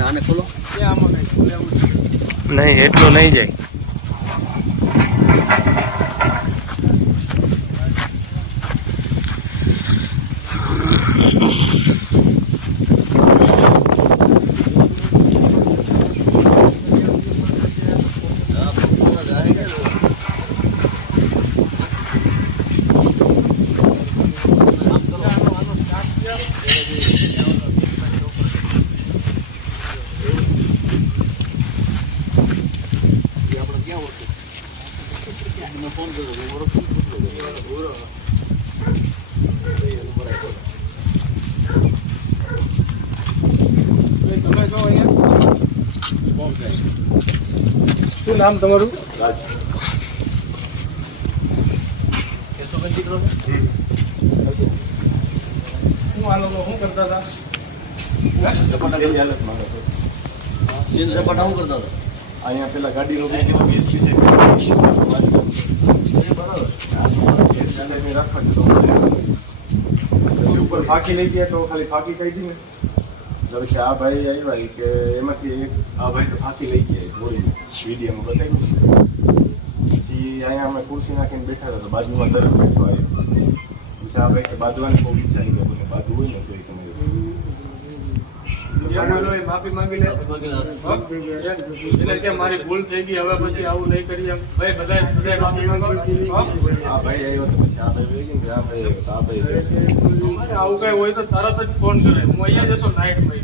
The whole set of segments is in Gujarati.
આને ખોલો નહીં, એટલું નહીં જાય. ફોન કર્યો શું નામ તમારું? રાજ કેશોભાઈ દીકરો શું આ લોકો શું કરતા હતા? સપાટા શું કરતા હતા? અહીંયા પેલા ગાડીનો ઉપર ફાંકી લઈ ગયા તો ખાલી ફાંકી કહી દી ને કે આ ભાઈ આવ્યા કે એમાંથી એક આ ભાઈ તો ફાંકી લઈ ગયા ગોળી વિડીયોમાં બતાવ્યું. પછી અહીંયા અમે ખુરશી નાખીને બેઠા હતા તો બાજુમાં તરફ બેઠો આવ્યો. આ ભાઈ કે બાજુવાની કોઈ વિચારી ગયા બાજુ હોય ને તો એ તમે માફી માંગી લે એટલે કે મારી ભૂલ થઈ ગઈ, હવે પછી આવું નહીં કરીએ. ભાઈ બધા માફી માંગો. આ ભાઈ આવ્યો તો પછી આ ભાઈ આવું કઈ હોય તો તરત જ ફોન કરે. હું અહીંયા જતો નાઇટમાં.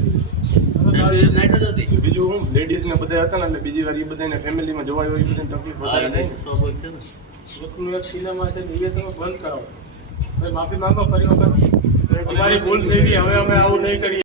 બીજું હું લેડીઝ ને બધા હતા ને એટલે બીજી વાર એ બધાને ફેમિલીમાં જોવા હોય બધી તકલીફ વસ્તુનું એક સિનેમા છે એ તમે બંધ કરાવો. માફી માંગો ફરી વખત. અમારી ભૂલ થઈ ગઈ, હવે અમે આવું નહીં કરીએ.